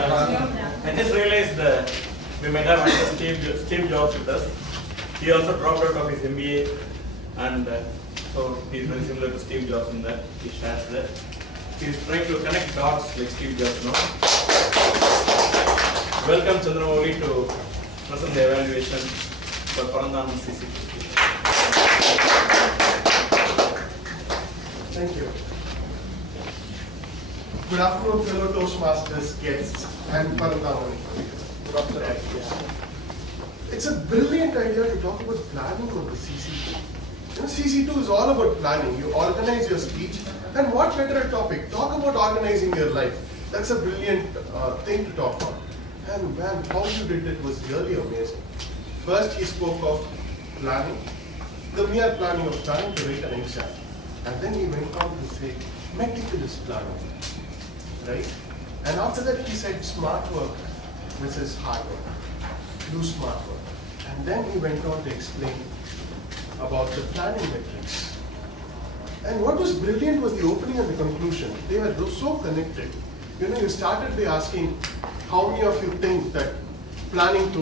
I just realized we might have another Steve Jobs with us. He also dropped out of his MBA, and so he's very similar to Steve Jobs in that he shares that. He's trying to connect dots like Steve Jobs now. Welcome Chandramouli to present the evaluation for Parandam CC. Thank you. Good afternoon, fellow Toastmasters guests and Parandam. Good afternoon. It's a brilliant idea to talk about planning on the CC2. CC2 is all about planning. You organize your speech, and what better topic? Talk about organizing your life. That's a brilliant thing to talk about. And man, how you did it was really amazing. First, he spoke of planning, the mere planning of trying to write an exam. And then he went on to say, meticulous planning, right? And after that, he said smart work versus hard work. Do smart work. And then he went on to explain about the planning metrics. And what was brilliant was the opening and the conclusion. They were so connected. You started by asking, how many of you think that planning to,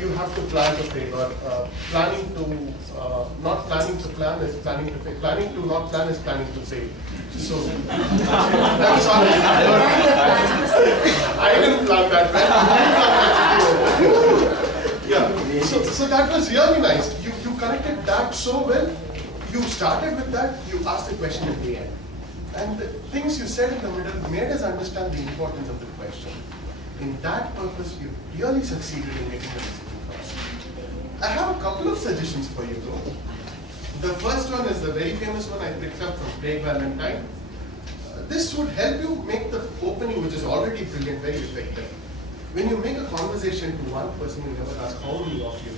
you have to plan to fail, or planning to, not planning to plan is planning to fail, planning to not plan is planning to fail. So, that's all. I didn't plan that. Yeah, so that was really nice. You connected that so well. You started with that, you asked the question at the end. And the things you said in the middle made us understand the importance of the question. In that purpose, you really succeeded in making the message across. I have a couple of suggestions for you though. The first one is the very famous one I picked up from Craig Valentine. This would help you make the opening, which is already brilliant, very effective. When you make a conversation to one person, you never ask how many of you.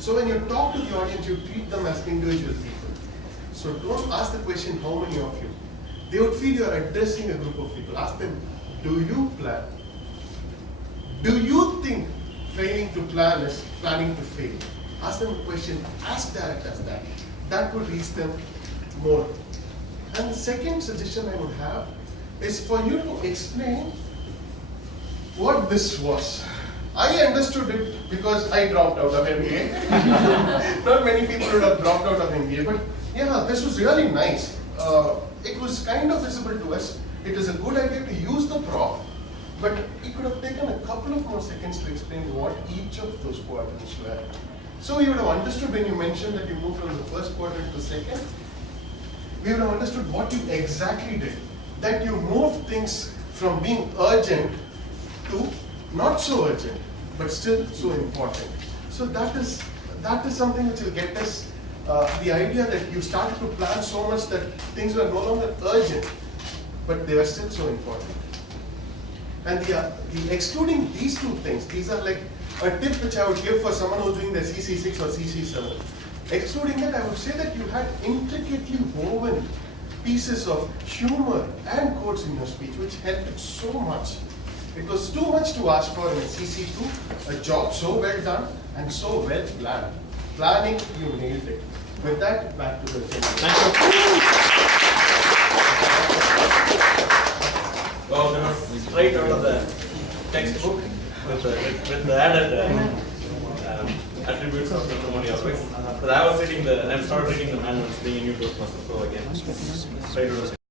So when you talk to the audience, you treat them as individual people. So don't ask the question, how many of you? They would feel you're addressing a group of people. Ask them, do you plan? Do you think failing to plan is planning to fail? Ask them a question as direct as that. That would reach them more. And the second suggestion I would have is for you to explain what this was. I understood it because I dropped out of MBA. Not many people would have dropped out of MBA, but yeah, this was really nice. It was kind of visible to us. It is a good idea to use the prop, but it could have taken a couple of more seconds to explain what each of those quadrants were. So you would have understood when you mentioned that you moved from the first quadrant to second. We would have understood what you exactly did. That you moved things from being urgent to not so urgent, but still so important. So that is something which will get us the idea that you started to plan so much that things were no longer urgent, but they were still so important. And the excluding these two things, these are like a tip which I would give for someone who's doing the CC6 or CC7. Excluding that, I would say that you had intricately woven pieces of humor and quotes in your speech, which helped it so much. It was too much to ask for in a CC2, a job so well done and so well planned. Planning, you nailed it. With that, back to the agenda. Thank you. Wow, that was straight out of the textbook with the added attributes of Chandramouli always. But I was reading I started reading the manuals, being a new Toastmaster, so again, straight out of the